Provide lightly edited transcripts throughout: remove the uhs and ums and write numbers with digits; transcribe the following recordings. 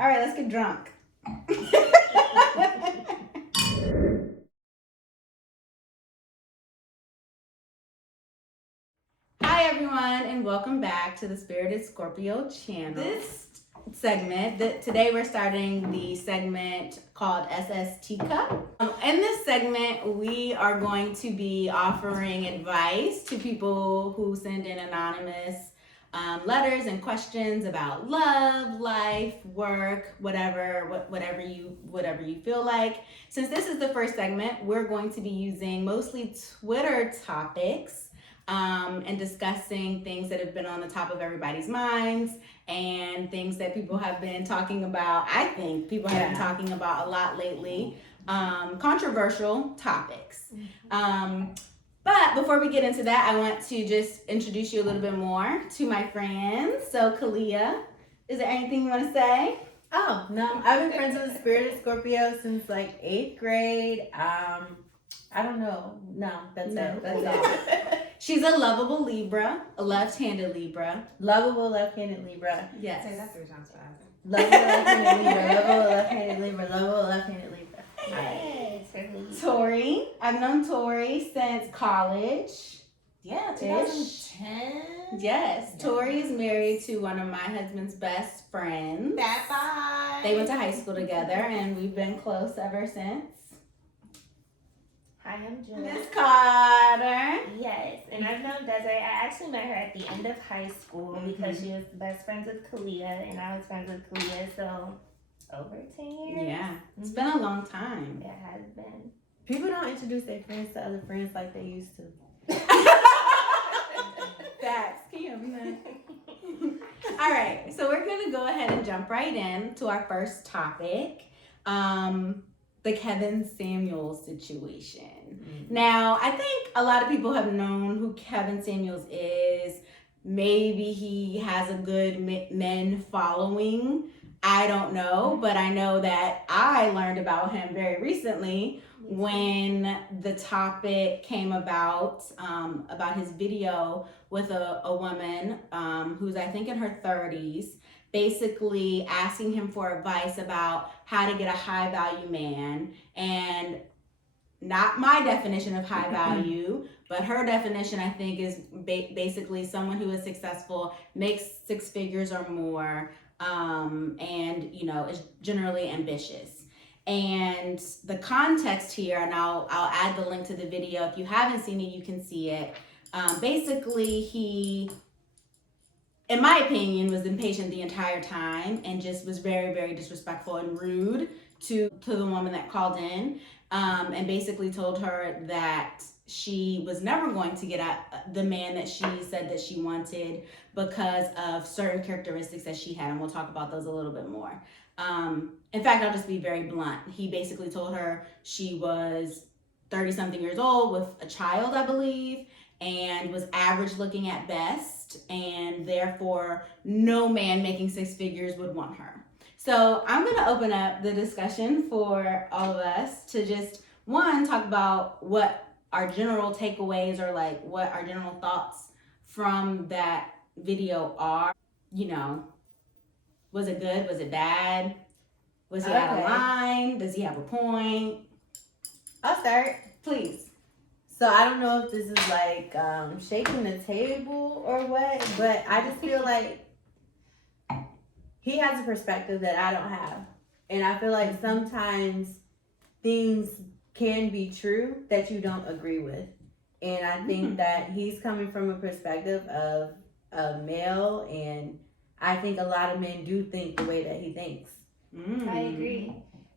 All right, let's get drunk. Hi everyone, and welcome back to the Spirited Scorpio channel. This segment, today we're starting the segment called SS Teacup. In this segment, we are going to be offering advice to people who send in anonymous letters and questions about love, life, work, whatever you feel like. Since this is the first segment, we're going to be using mostly Twitter topics and discussing things that have been on the top of everybody's minds and things that people have been talking about. I think people have been talking about a lot lately. Controversial topics. But before we get into that, I want to just introduce you a little bit more to my friends. So, Kalia, is there anything you want to say? Oh, no. I've been friends with Spirited Scorpio since like 8th grade. I don't know. No, that's it. That's all. She's a lovable Libra, a left-handed Libra. Lovable left-handed Libra. Yes. Say that 3 times fast. Lovable left-handed Libra. Lovable left-handed Libra. Lovable left-handed Libra. Yes. Tori. I've known Tori since college. Yeah, 2010. Yes. Tori is married to one of my husband's best friends. That vibe. They went to high school together and we've been close ever since. Hi, I'm Jill. Miss Carter. Yes, and I've known Desiree. I actually met her at the end of high school because she was best friends with Kalia, and I was friends with Kalia, so over 10 years. Yeah, it's been a long time. It has been. People don't introduce their friends to other friends like they used to. Facts. Can you hear me now? All right, so we're gonna go ahead and jump right in to our first topic. The Kevin Samuels situation. Now, I think a lot of people have known who Kevin Samuels is. Maybe he has a good men following. I don't know, but I know that I learned about him very recently when the topic came about his video with a woman who's I think in her 30s, basically asking him for advice about how to get a high value man, and not my definition of high value, but her definition I think is basically someone who is successful, makes 6 figures or more, and is generally ambitious. And the context here, and I'll add the link to the video. If you haven't seen it, you can see it. Basically, he, in my opinion, was impatient the entire time and just was very, very disrespectful and rude to the woman that called in, and basically told her that she was never going to get the man that she said that she wanted because of certain characteristics that she had, and we'll talk about those a little bit more. In fact, I'll just be very blunt. He basically told her she was 30-something years old with a child, I believe, and was average looking at best, and therefore no man making 6 figures would want her. So I'm going to open up the discussion for all of us to just, one, talk about what our general takeaways or like what our general thoughts from that video are. Was it good? Was it bad? Was he out of line? Does he have a point? I'll start. Please. So I don't know if this is like shaking the table or what, but I just feel like he has a perspective that I don't have. And I feel like sometimes things can be true that you don't agree with. And I think that he's coming from a perspective of a male, and I think a lot of men do think the way that he thinks. I agree.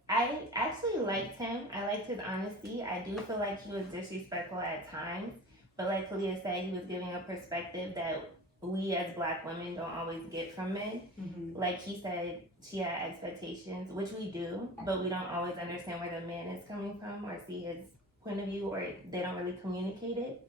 I actually liked him. I liked his honesty. I do feel like he was disrespectful at times, but like Kalia said, he was giving a perspective that we as Black women don't always get from men. Like he said, she had expectations, which we do, but we don't always understand where the man is coming from or see his point of view, or they don't really communicate it.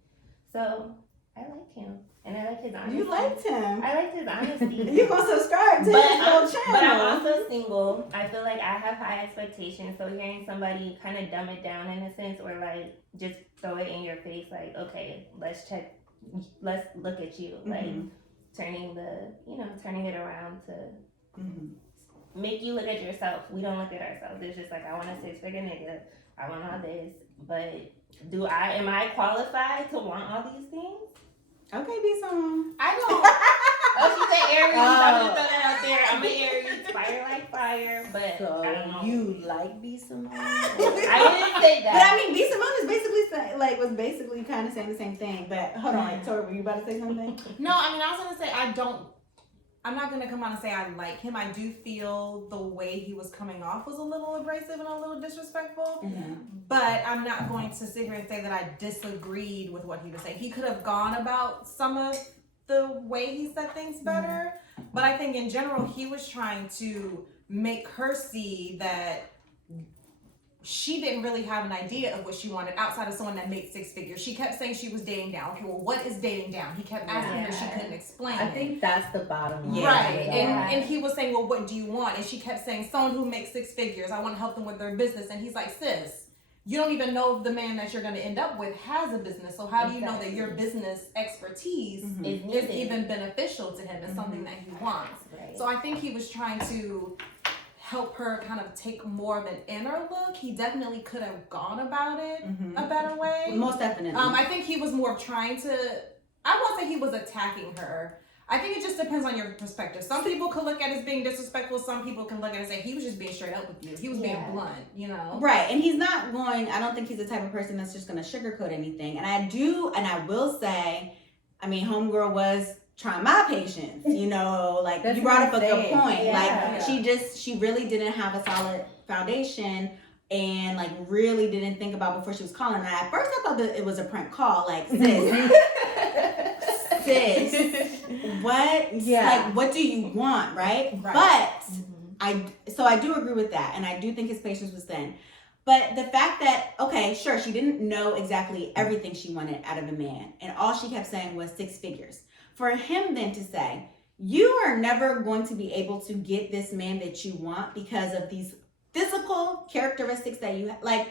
So I like him, and I like his honesty. You liked him. I liked his honesty. You gonna subscribe to his whole channel. But I'm also single. I feel like I have high expectations, so hearing somebody kind of dumb it down in a sense, or like just throw it in your face, like, okay, let's look at you, like turning it around to make you look at yourself. We don't look at ourselves. It's just like, I want a 6-figure nigga. I want all this. But am I qualified to want all these things? Okay, be some. I don't. Oh, she said Aries. I'm just throwing that out there. I'm an Aries, fire like fire, but So I don't know. you like B Simone? I didn't say that. But I mean, B Simone is was basically kind of saying the same thing. But hold on, Tori, were you about to say something? No, I mean, I was gonna say I'm not gonna come out and say I like him. I do feel the way he was coming off was a little abrasive and a little disrespectful. Mm-hmm. But I'm not going to sit here and say that I disagreed with what he was saying. He could have gone about some of the way he said things better. But I think in general, he was trying to make her see that she didn't really have an idea of what she wanted outside of someone that made 6 figures. She kept saying she was dating down. Okay, well, what is dating down? He kept asking her. She couldn't explain I it. think that's the bottom line. Right. Yeah. And he was saying, well, what do you want? And she kept saying, someone who makes 6 figures. I want to help them with their business. And he's like, sis, you don't even know if the man that you're going to end up with has a business. So how do you know that your business expertise is even beneficial to him? It's something that he wants. Right. So I think he was trying to help her kind of take more of an inner look. He definitely could have gone about it a better way. Most definitely. I think he was more of trying to, I won't say he was attacking her. I think it just depends on your perspective. Some people could look at it as being disrespectful. Some people can look at it and say, he was just being straight up with you. He was being blunt, you know? Right. And he's not going, I don't think he's the type of person that's just going to sugarcoat anything. And I will say, I mean, homegirl was trying my patience, you know, like That's you brought up a good insane. point. Yeah. Like she really didn't have a solid foundation and like really didn't think about before she was calling. And at first I thought that it was a prank call, like sis, what? Yeah. Like, what do you want, right? But I do agree with that, and I do think his patience was thin. But the fact that, okay, sure, she didn't know exactly everything she wanted out of a man, and all she kept saying was 6 figures. For him then to say, you are never going to be able to get this man that you want because of these physical characteristics that you have. Like,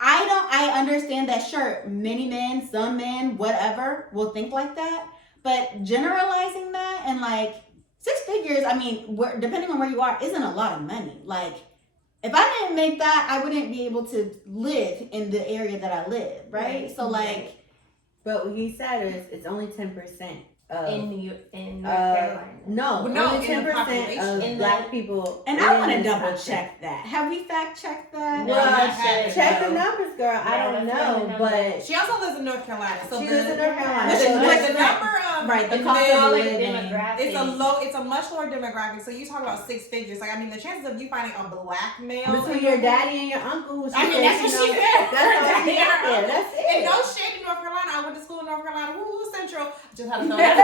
I understand that, sure, many men, some men, whatever, will think like that. But generalizing that and like 6 figures, I mean, depending on where you are, isn't a lot of money. Like, if I didn't make that, I wouldn't be able to live in the area that I live, right? So like, but what he said is it's only 10% of in North Carolina. No, Well, no, only in the 10% population. of In black people. and I want to in this double country. check that. Have we fact checked that? No, Well, not yet, check the no. numbers, girl. I Yeah, don't let's know, run the but She also lives in North Carolina. So she lives in North Carolina. Which the, is- the number of Right, the men- cost All of like living. demographics. it's a much lower demographic. So you talk about 6 figures. Like, I mean, the chances of you finding a black male between your daddy and your uncle, who she I mean, said, that's what she you know, said. That's all she got there. That's it. And no shade in North Carolina. I went to school in North Carolina. Woo, Central. Just had to know that.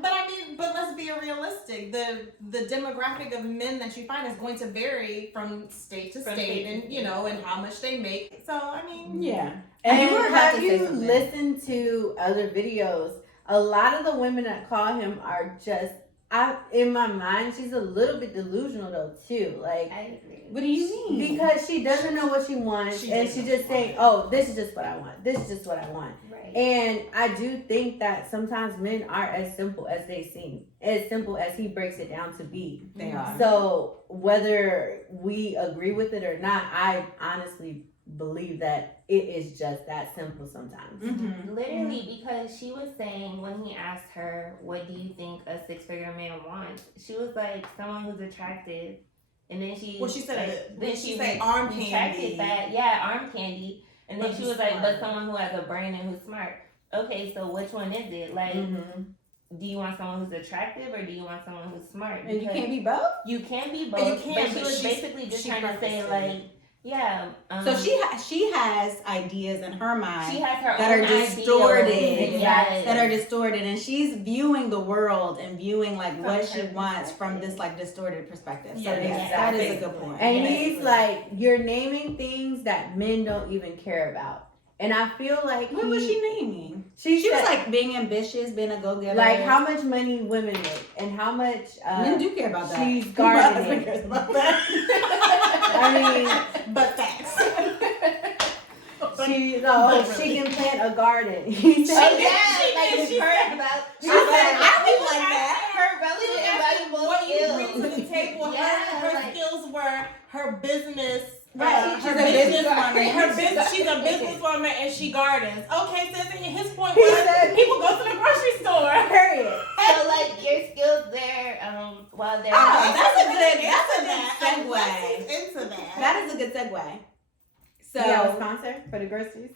But I mean, but let's be realistic. The demographic of men that you find is going to vary from state to state, and you know, and how much they make. So I mean, Yeah. And you were about have to say you something. listened to other videos? A lot of the women that call him are just, in my mind, she's a little bit delusional though too. Like, I agree. What do you mean? because she doesn't know what she wants, and she just saying, "Oh, this is just what I want. This is just what I want." Right. And I do think that sometimes men are as simple as they seem, as simple as he breaks it down to be. They are. So whether we agree with it or not, I honestly believe that it is just that simple sometimes. Mm-hmm. Literally, because she was saying when he asked her, "What do you think a 6-figure man wants?" She was like, "Someone who's attractive." And then she, well, she said, like, then she said arm retracted candy. that, yeah, arm candy. And then But she who's was like, smart. "But someone who has a brain and who's smart." Okay, so which one is it? Like, do you want someone who's attractive or do you want someone who's smart? And you Because can't be both? you can be both. And you can, but she but was she's- basically just she trying to say, prefaced like, it. yeah. So she has ideas in her mind she has her that own are distorted. ideals. Yes. that are distorted, and she's viewing the world and viewing like From what her she wants from perspective. this like distorted perspective. So Yeah, yes, that is a exactly. good point. And Yes. he's like, you're naming things that men don't even care about. And I feel like What was she naming? She She was said, like being ambitious, being a go-getter. like how much money women make and how much men do care about that. she's My husband gardening. cares about that. I mean, But facts. she can plant a garden. He said, Oh, yeah, like she her said- about She said, I think like that. her relevant and valuable What you skills. bring to the table. Her skills were her business. Right. She's a businesswoman. She's a businesswoman and she gardens. Okay, so his point was people go to the grocery store. Period. So like your skills there, while they're That's a good segue. Into that. That is a good segue. So You have a sponsor for the groceries?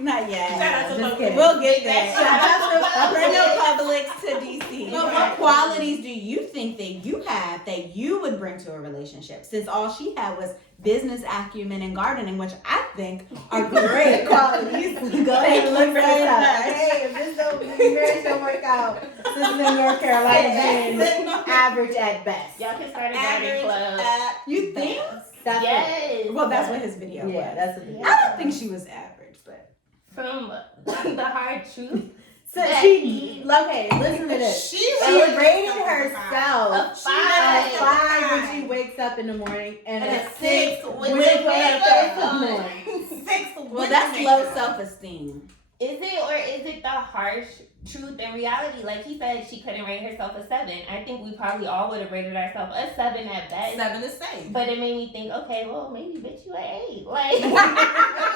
not yet. Shout out to Just Publix. kidding. We'll get there. Shout out to Bring no Publix to DC. But what Right. qualities do you think that you have that you would bring to a relationship? Since all she had was business acumen and gardening, which I think are great qualities. Go ahead and look Very right much. up. Hey, if this marriage don't work out, this is in North Carolina being average at best. y'all can start a garden club. You think? That's Yes. Well, that's what his video what, yeah, was. that's what. I don't think she was average, but From the hard truth. So she, okay, listen to this. She She rated A herself a 5 when she wakes up in the morning and a 6 when she wakes up in the morning. 6. well, that's low self-esteem. Is it, or is it the harsh truth and reality? Like he said, she couldn't rate herself a 7. I think we probably all would have rated ourselves a 7 at best. 7 is safe. But it made me think, okay, well, maybe bitch, you an 8. Like, let me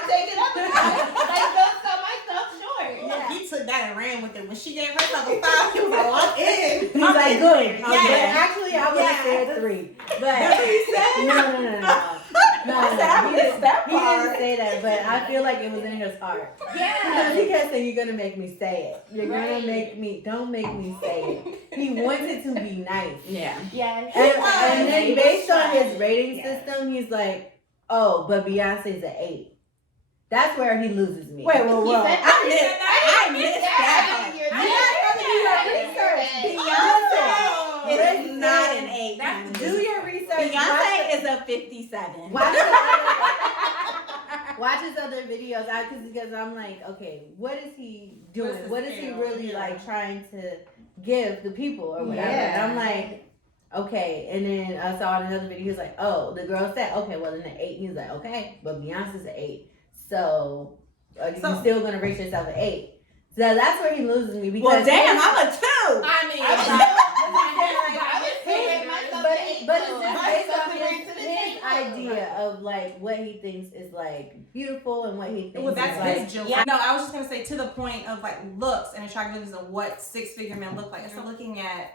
take it up a notch. Like, don't sell myself short. Yeah. He took that and ran with it. When she gave herself a 5, he was like, well, I'm in. He's like, good. Yeah. But actually, I would have said 3. But That's what he said? no. I said, I missed that He didn't part. say that, but I feel like it was in his heart. Because Yeah. he kept saying, you're going to make me say it. You're going Right. to make me, don't make me say it. He wants it to be nice. Yeah. Yeah. And then He based was on his trying. rating Yeah. system, he's like, oh, but Beyonce's an 8. That's where he loses me. Wait, He said I missed that part. You're You Beyonce gotta do your research. is not an 8. Do your research. Beyonce is a 57. Watch his other videos out because I'm like, okay, what is he doing? What's the What is he scale? really Yeah. like trying to give the people or whatever? Yeah. And I'm like, okay. And then I saw in another video, he was like, oh, the girl said, okay, well, then the 8. He's like, okay, but Beyonce's an 8. So are you still going to rate yourself an 8? So that's where he loses me. Because Well, damn, I'm a 2. I mean, but it's just based on his idea of like what he thinks is like beautiful and what he thinks well, that's is like. his joke. No, I was just gonna say to the point of like looks and attractiveness and what 6-figure men look like. So looking at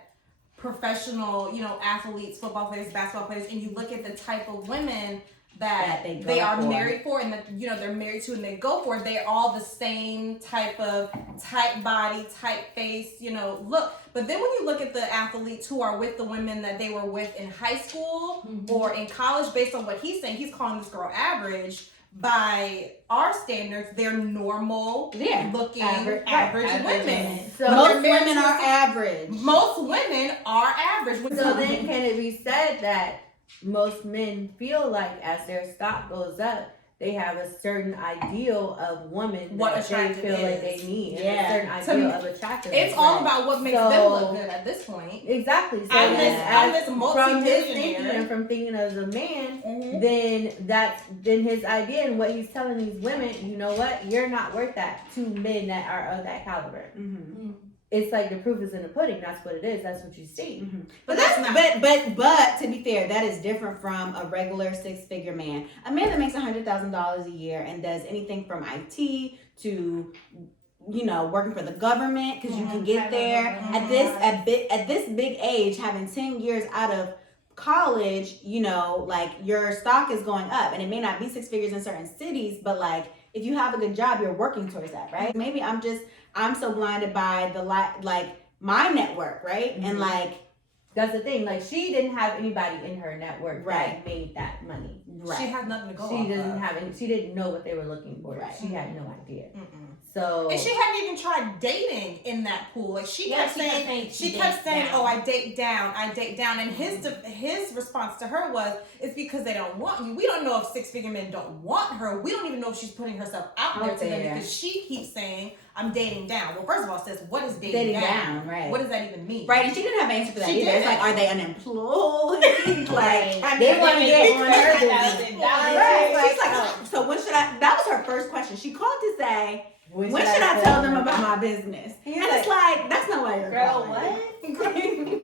professional, athletes, football players, basketball players, and you look at the type of women that they go they are for. married for and that they're married to and they go for, they're all the same type of type body, type face, look. But then when you look at the athletes who are with the women that they were with in high school or in college, based on what he's saying, he's calling this girl average. By our standards, they're normal looking average women. So Most women are average. Most women are average. So then can it be said that most men feel like as their stock goes up, they have a certain ideal of women What that they attractive feel like is. they need, Yeah. and a certain ideal of attractiveness. It's all about what makes them So- look good at this point. Exactly. So I'm then this from his multi-billionaire. thinking and from thinking as a man, Mm-hmm. then his idea and what he's telling these women, you know what, you're not worth that to men that are of that caliber. Mm-hmm. It's like the proof is in the pudding. That's what it is. That's what you see. Mm-hmm. But But that's not. but to be fair, that is different from a regular 6-figure man. A man that makes $100,000 a year and does anything from IT to working for the government, because you can get there at this big age, having 10 years out of college, like your stock is going up, and it may not be 6 figures in certain cities, but like if you have a good job, you're working towards that, right? Maybe I'm so blinded by the my network, right? Mm-hmm. And like That's the thing. Like, she didn't have anybody in her network Right. that made that money. right. She had nothing to go She off doesn't of. have any. She didn't know what they were looking for. Right. She had no idea. Mm-mm. So And she hadn't even tried dating in that pool. Like she kept saying, "Oh, I date down, I date down." And his response to her was, "It's because they don't want you." We don't know if 6-figure men don't want her. We don't even know if she's putting herself out there to them because she keeps saying, "I'm dating down." Well, first of all, says what is dating down? right? What does that even mean? Right, and she didn't have an answer for that She either. It's didn't. like, are they unemployed? Right. I They mean, wanna get on her $100,000. Right. Like, She's like, so when should I? That was her first question. She called to say, when should I tell tell them about my business? And it's like, that's not why you're Girl, calling. what?